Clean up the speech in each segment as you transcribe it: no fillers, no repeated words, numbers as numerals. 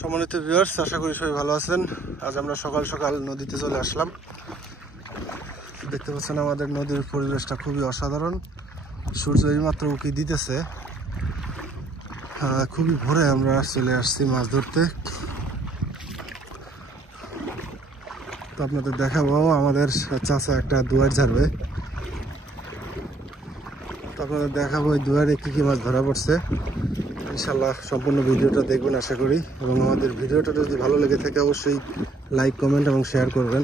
সম্মানিত ভিউয়ার্স, আশা করি সবাই ভালো আছেন। আজ আমরা সকাল সকাল নদীতে চলে আসলাম। দেখতে পাচ্ছেন আমাদের নদীর পরিবেশটা খুবই অসাধারণ। সূর্য এইমাত্র উঁকি দিতেছে। খুবই ভোরে আমরা চলে আসছি মাছ ধরতে। তো আপনাদের দেখাবো আমাদের চাচা একটা দুয়ার ঝাড়বে। তো আপনাদের দেখাবো ওই দুয়ারে কি কি মাছ ধরা পড়ছে। ইনশাল্লাহ সম্পূর্ণ ভিডিওটা দেখবেন আশা করি, এবং আমাদের ভিডিওটা যদি ভালো লেগে থাকে অবশ্যই লাইক, কমেন্ট এবং শেয়ার করবেন।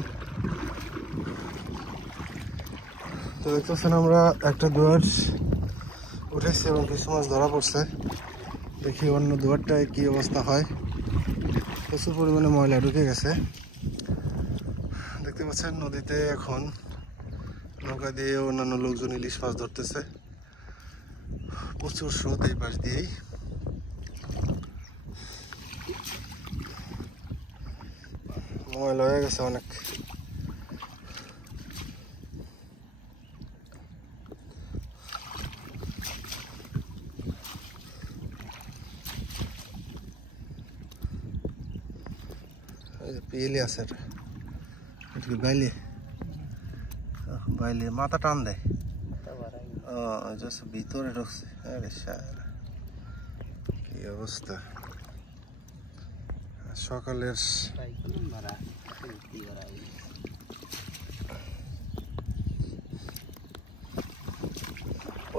তো দেখতেছেন আমরা একটা দুয়ার উঠেছি এবং কিছু মাছ ধরা পড়ছে। দেখি অন্য দুয়ারটায় কি অবস্থা হয়। প্রচুর পরিমাণে ময়লা ঢুকে গেছে। দেখতে পাচ্ছেন নদীতে এখন নৌকা দিয়ে অন্যান্য লোকজন ইলিশ মাছ ধরতেছে। প্রচুর স্রোত এই পাশ দিয়েই। ময়লা হয়ে গেছে অনেক। পিলি আছে এটা কি বাইলে? বাইলে মাথা টান দেয়। ভিতরে ঢুকছে। আরে শালা কি অবস্থা। সকালের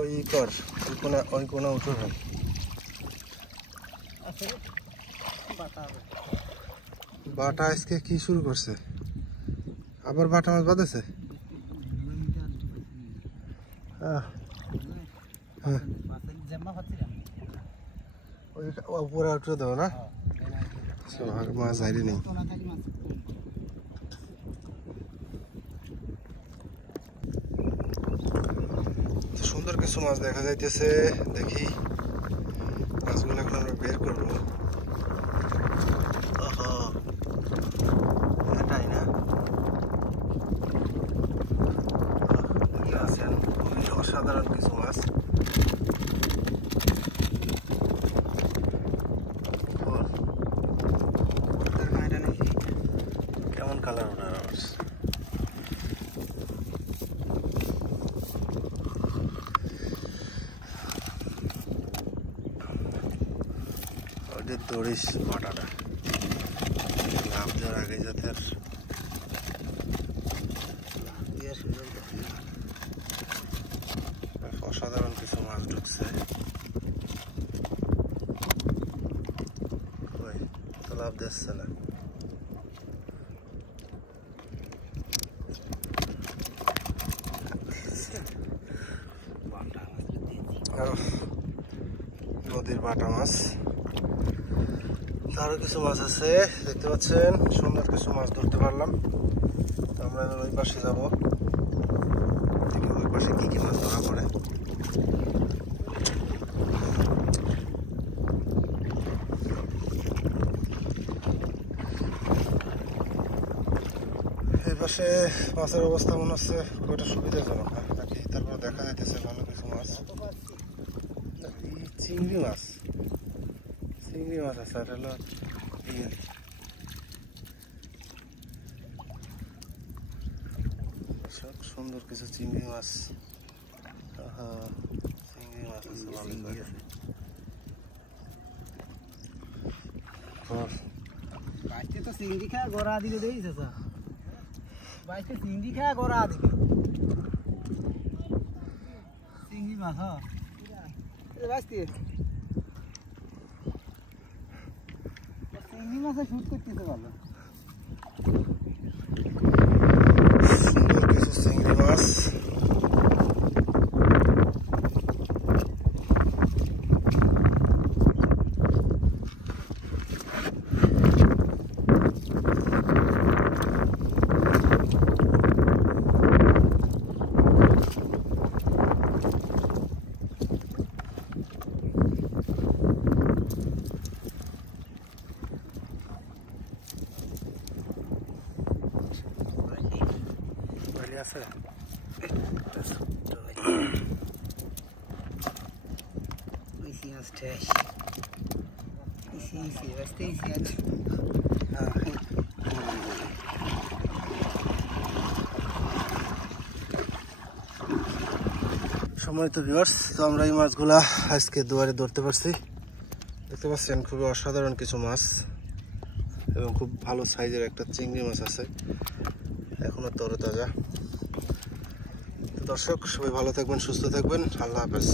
ওই কর ওই কোনা উঠে ভাই। বাটা আজকে কি শুরু করছে? আবার বাটা মাছ বাঁধেছে। উপরে উঠে দেবো না, মাছ হাইরে নেই। সুন্দর কিছু মাছ দেখা যাইতেছে। দেখি মাছগুলো এখন আমরা বের করবো। এটাই না আছেন খুবই অসাধারণ কিছু মাছ। কেমন কালার ওনার মাছ। ওদের দড়িস বাটাটা লাভ দেওয়ার আগে যাতে অসাধারণ কিছু মাছ ঢুকছে। তো লাভ দিচ্ছে না। নদীর বাটা মাছ। আরো কিছু মাছ আছে দেখতে পাচ্ছেন। সুন্দর কিছু মাছ ধরতে পারলাম। তো আমরা এবার ওই পাশে যাবো। দেখি ওই পাশে কি কি মাছ ধরা পড়ে। এই পাশে মাছের অবস্থা মনে হচ্ছে খুব একটা সুবিধাজনক না, নাকি? তারপর দেখা যাইতেছে ভালো কিছু মাছ। চিংড়ি মাছ, চিংড়ি মাছ আছে। আর হলো সুন্দর কিছু চিংড়ি মাছ। চিংড়ি মাছ আছে ভালো করে। বাইতে তো চিংড়ি খায় গড়া দিকে দিয়েছে স্যার। বাইতে চিংড়ি খায় গড়া দিকে চিংড়ি মাছ। হ্যাঁ বাইতে চিংড়ি মাছে শুট করতেছে ভালো। সুন্দর কিছু চিংড়ি মাছ। আছে সম্মানিত ভিউয়ার্স, তো আমরা এই মাছগুলা আজকে দুয়ারে ধরতে পারছি। দেখতে পাচ্ছেন খুবই অসাধারণ কিছু মাছ এবং খুব ভালো সাইজের একটা চিংড়ি মাছ আছে, এখনো তরতাজা। তো দর্শক, সবাই ভালো থাকবেন, সুস্থ থাকবেন। আল্লাহ হাফেজ।